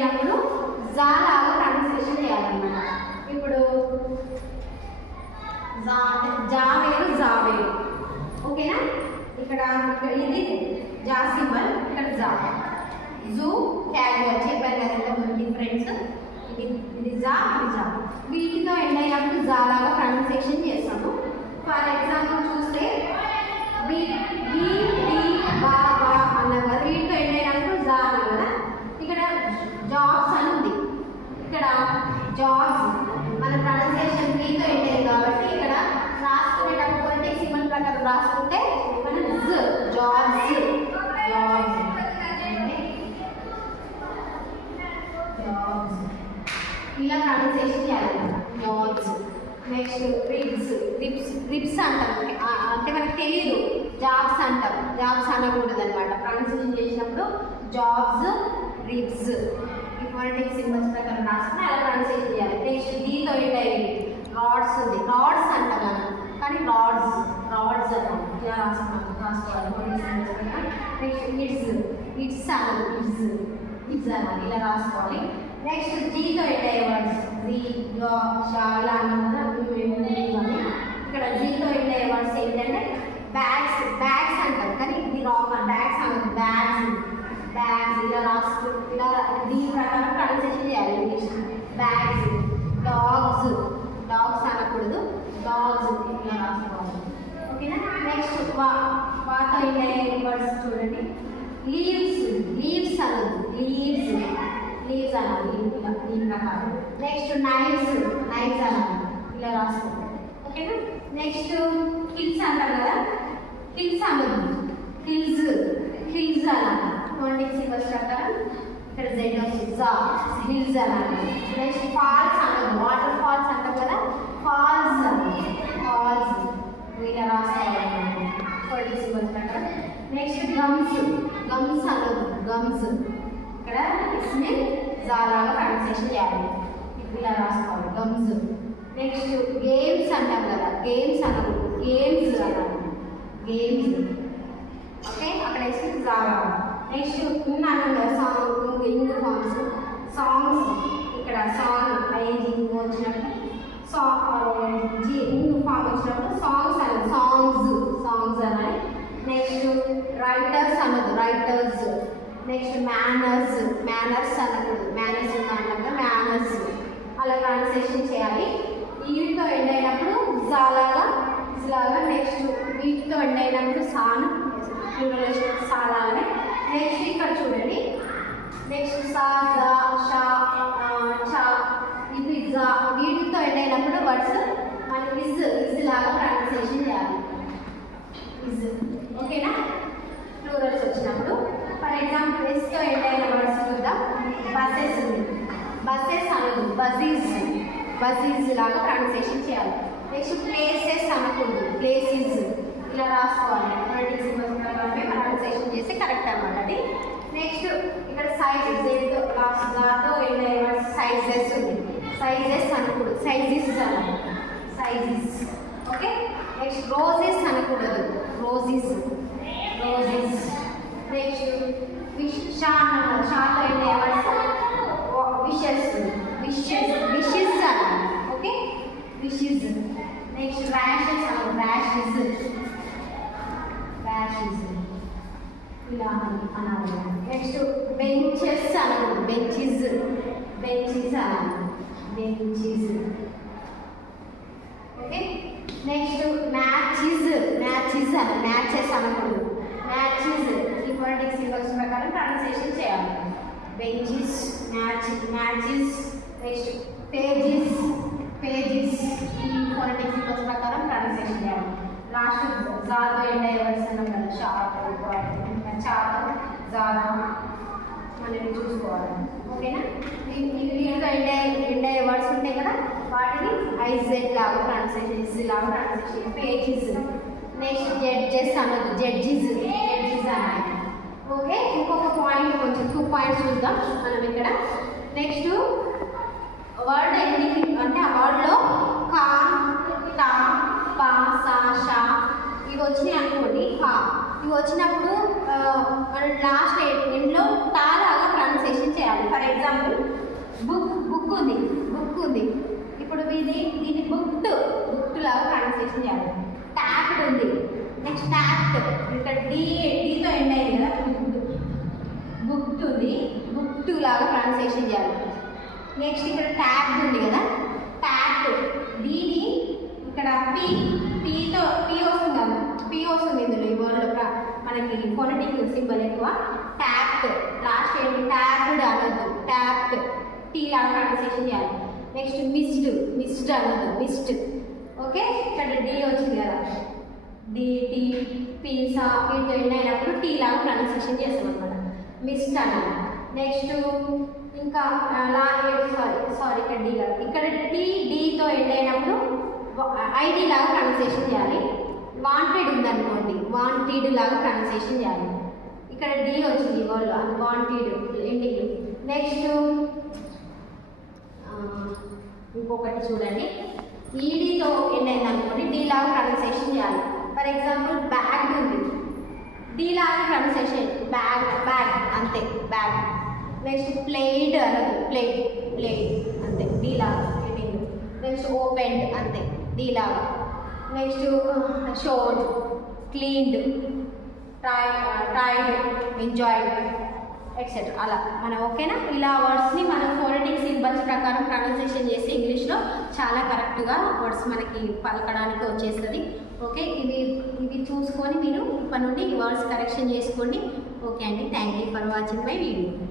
అయినప్పుడు జా లాగా ప్రొనౌన్సియేషన్ చేయాలన్నమాట. ఇప్పుడు జా అంటే జా వేరు జా వేరు, ఓకేనా. ఇక్కడ ఇది జా సింబల్, ఇక్కడ జా. జూ క్యాజువల్ చెప్పాను కదా ఇంతకుముందు డిఫరెన్స్. ఇది జా, ఇది జా. వీటితో ఎండ్ అయినప్పుడు జా లాగా ప్రొనౌన్సియేషన్ చేస్తాము. ఫర్ ఎగ్జాంపుల్ చూస్తే బి బి డి బా బా అన్నాం కదా, వీటితో ఎండ్ అయినప్పుడు జా అన్నాం కదా. ఇక్కడ జాబ్స్ అని ఉంది, ఇక్కడ జాబ్స్ మన ప్రొనౌన్సియేషన్ బీతో ఎండ్ అయింది కాబట్టి ఇక్కడ రాసుకునేటప్పుడు ఫోనెటిక్ సింబల్ ప్రకారం రాసుకుంటే మనం జాబ్స్ జాబ్స్ ఇలా ప్రొనౌన్సియేషన్ చేయాలన్నమాట. జాబ్స్. నెక్స్ట్ రిబ్స్, రిబ్స్ అంటాం, అంటే మనకు తెలియదు జాబ్స్ అంటాం, జాబ్స్ అనకూడదు అనమాట. ప్రొనౌన్సియేషన్ చేసినప్పుడు జాబ్స్, రిబ్స్ ఈ ఫోనెటిక్ సింబల్స్ ప్రకారం రాసుకుని అలా ప్రొనౌన్సియేషన్ చేయాలి. నెక్స్ట్ దీంతో ఎండ్ అయ్యింది రాడ్స్ ఉంది, రాడ్స్ అంటాం మనం కానీ రాడ్స్ రాడ్స్ అంటాం. ఇలా రాసుకోవాలి ఫోనెటిక్ సింబల్స్ ప్రకారం. నెక్స్ట్ ఇట్స్ అనాలి, ఇట్స్ అనాలి, ఇలా రాసుకోవాలి. నెక్స్ట్ జీతో ఎండ్ అయ్యే వర్డ్స్ జీ, జా, షా ఇలా అన్నమాట. ఇక్కడ జీతో ఎండ్ అయ్యే వర్డ్స్ ఏంటంటే బ్యాగ్స్, బ్యాగ్స్ అంటారు కానీ ఇది రాంగ్, బ్యాగ్స్ అన్నది బ్యాగ్స్, బ్యాగ్స్ ఇలా రాసు, ఇలా దీని ప్రకారం ప్రొనౌన్సియేషన్ చేయాలి ఇంగ్లీష్. బ్యాగ్స్. డాగ్స్, డాగ్స్ అనకూడదు, డాగ్స్ ఇలా రాసుకోవాలి, ఓకేనా. నెక్స్ట్ వాతో ఎండ్ అయ్యే వర్డ్స్ చూడండి. లీవ్స్, లీవ్స్ అనదు, లీవ్స్, లీవ్స్ అనాలి ఇలా దీని ప్రకారం. నెక్స్ట్ నైవ్స్, నైవ్స్ అనాలి, ఇలా రాసుకోవాలి, ఓకేనా. నెక్స్ట్ కిల్స్ అంటారు కదా, కిల్స్ అనదు, హిల్స్, హిల్స్ అనాలి ఫోనెటిక్ సింబల్స్ ప్రకారం. ఇక్కడ జెడ్ వస్తుంది, జా, హిల్స్ అనాలి. నెక్స్ట్ ఫాల్స్ అనదు, వాటర్ ఫాల్స్ అంటాం కదా, ఫాల్స్, ఫాల్స్ ఇలా రాసుకోవాలి ఫోనెటిక్ సింబల్స్ ప్రకారం. నెక్స్ట్ గమ్స్, గమ్స్ అనదు, గమ్స్ ఇక్కడ ఇస్ని జా లాగా ప్రొనౌన్సియేషన్ చేయాలి, ఇలా రాసుకోవాలి గమ్స్. నెక్స్ట్ గేమ్స్ అంటాం కదా, గేమ్స్ అనదు, గేమ్స్ అనాలి, గేమ్స్, ఓకే. అక్కడ వేసి జా రావాలి. నెక్స్ట్ అన్నాం కదా సాంగ్, ఇంగ్ ఫార్మ్స్, సాంగ్స్ ఇక్కడ సాంగ్ ఐఎన్జీ వచ్చినప్పుడు జీ ఇంగ్ ఫామ్ వచ్చినప్పుడు సాంగ్స్ అనాలి, సాంగ్స్, సాంగ్స్ అనాలి. నెక్స్ట్ రైటర్స్ అనదు, రైటర్స్. నెక్స్ట్ మేనర్స్, మేనర్స్ అనకూడదు, మేనర్స్ ఉందంటే మేనర్స్ అలా ప్రొనౌన్సియేషన్ చేయాలి. వీటితో ఎండ్ అయినప్పుడు జాలాగా, ఇలాగా. నెక్స్ట్ వీటితో ఎండ్ అయినప్పుడు సాన్, ప్లూరల్ సాలాగా. నెక్స్ట్ ఇక్కడ చూడండి, నెక్స్ట్ సా, జా, షా, చా, ఇది జా. వీటితో ఎండ్ అయినప్పుడు వర్డ్స్ మనం ఇజ్ లాగా ప్రొనౌన్సియేషన్ చేయాలి, ఇజ్, ఓకేనా. ప్లూరల్స్ వచ్చినప్పుడు ఫర్ ఎగ్జాంపుల్ ఎస్తో ఎండ్ అయిన వర్డ్స్ చూద్దాం. బసెస్ ఉంది, బసెస్ అనదు, బజీస్, బజీస్ లాగా ప్రొనౌన్సియేషన్ చేయాలి. నెక్స్ట్ ప్లేసెస్ అనకూడదు, ప్లేసెస్ ఇలా రాసుకోవాలి ఫోనెటిక్ సింబల్స్ ప్రకారం ప్రొనౌన్సియేషన్ చేస్తే కరెక్ట్ అనమాట అది. నెక్స్ట్ ఇక్కడ సైజెస్, జెడ్తో లాస్ట్ జాతో ఎండ్ అయ్యే వర్డ్స్ సైజెస్ ఉంది, సైజెస్ అనకూడదు, సైజెస్ అనాలి, సైజెస్, ఓకే. నెక్స్ట్ రోజెస్ అనకూడదు, రోజెస్, రోజెస్. నెక్స్ట్ షా అన్నారు, షాతో ఎండ్ అయ్యే వర్డ్స్ విషెస్, విషెస్, విషెస్ అనాలి, ఓకే, విషెస్. నెక్స్ట్ ర్యాషెస్ అన్నారు, ర్యాషెస్, ర్యాషెస్ ఇలా అనాలి. నెక్స్ట్ బెంచెస్ అనకూడదు, బెంచెస్, బెంచెస్ అనాలి, benches, okay. Next matches, matches అనాలి, మ్యాచెస్ అనకూడదు, మ్యాచెస్ ఈ ఫోనెటిక్ సింబల్స్ ప్రకారం ప్రొనౌన్సియేషన్ చేయాలి. Benches, match, matches. Next pages, pages ఈ ఫోనెటిక్ సింబల్స్ ప్రకారం ప్రొనౌన్సియేషన్ చేయాలి. లాస్ట్ జాతో ఎండ్ అయ్యే వర్డ్స్ అన్నాం కదా, షార్ట్, చాట్, జారా అనేది చూసుకోవాలి, ఓకేనా. వీటితో ఎండ్ అయ్యే వర్డ్స్ ఉంటాయి కదా, వాటిని ఐజెడ్ లాగా ప్రొనౌన్సియేషన్, ఇజ్ లాగా ప్రొనౌన్సియేషన్. పేజెస్. నెక్స్ట్ జడ్జెస్ అనదు, జడ్జిస్, జడ్జిస్ అనాలి, ఓకే. ఇంకొక పాయింట్, కొంచెం 2 పాయింట్స్ చూద్దాం మనం ఇక్కడ. నెక్స్ట్ వర్డ్ ఎండింగ్ అంటే ఆ వర్డ్లో కా, టా, పా, సా, షా ఇవి వచ్చినాయి అనుకోండి, ఇవి వచ్చినప్పుడు మనం లాస్ట్ ఎండ్లో టా లాగా ప్రొనౌన్సియేషన్ చేయాలి. చేయాలి. ఫర్ ఎగ్జాంపుల్ బుక్ ఉంది. ఇప్పుడు దీన్ని బుక్డ్ లాగా ట్రాన్స్లేషన్ చేయాలి. ట్యాప్డ్ ఉంది, నెక్స్ట్ ట్యాప్డ్, ఇక్కడ డీతో ఎండ్ అయింది కదా, బుక్డ్ ఉంది, బుక్డ్ లాగా ట్రాన్స్లేషన్ చేయాలి. నెక్స్ట్ ఇక్కడ ట్యాప్డ్ ఉంది కదా, ట్యాప్డ్, దీని ఇక్కడ పీతో పీ వస్తుంది ఇందులో ఈ వర్డ్లో మనకి ఫోనెటిక్ సింబల్ ఎక్కువ. ట్యాప్డ్, లాస్ట్ ఏంటి ట్యాప్డ్ అనొద్దు, ట్యాప్డ్ టీ లాగా ట్రాన్స్లేషన్ చేయాలి. నెక్స్ట్ మిస్డ్ అనొద్దు, మిస్డ్. ఓకే, ఇక్కడ డి వచ్చింది కదా, డి టీ పీసా వీటితో ఎండ్ అయినప్పుడు టీ లాగా ట్రాన్స్లేషన్ చేస్తాం అనమాట, మిస్డ్ అన్నమాట. నెక్స్ట్ ఇంకా సారీ ఇక్కడ డి కాదు, ఇక్కడ డీతో ఎండ్ అయినప్పుడు ఐడి లాగా ట్రాన్స్లేషన్ చేయాలి. వాంటెడ్ ఉందనుకోండి, వాంటెడ్ లాగా ట్రాన్స్లేషన్ చేయాలి. ఇక్కడ డి వచ్చింది వాళ్ళు వాంటెడ్ ఎండింగ్. నెక్స్ట్ ఇంకొకటి చూడండి, ఈడీతో ఎండ్ అయింది అనుకోండి, డి లాగా ట్రాన్స్లేషన్ చేయాలి. ఫర్ ఎగ్జాంపుల్ బ్యాగ్ ఉంది, డి లాగా ట్రాన్స్లేషన్ బ్యాగ్ అంతే, బ్యాగ్. నెక్స్ట్ ప్లేడ్ అనదు, ప్లేడ్ అంతే, డి లాగా ఎండింగ్. నెక్స్ట్ ఓపెన్డ్ అంతే, డి లాగా. Next showed, cleaned, tried, enjoyed etcetera అలా మనం. ఓకేనా, ఇలా వర్డ్స్ని మనం ఫోనెటిక్ సింబల్స్ ప్రకారం ప్రొనౌన్సియేషన్ చేసి ఇంగ్లీష్లో చాలా కరెక్ట్గా వర్డ్స్ మనకి పలకడానికి వచ్చేస్తుంది. ఓకే, ఇవి చూసుకొని మీరు ఇప్పటి నుండి వర్డ్స్ కరెక్షన్ చేసుకోండి. ఓకే అండి, thank you for watching my video.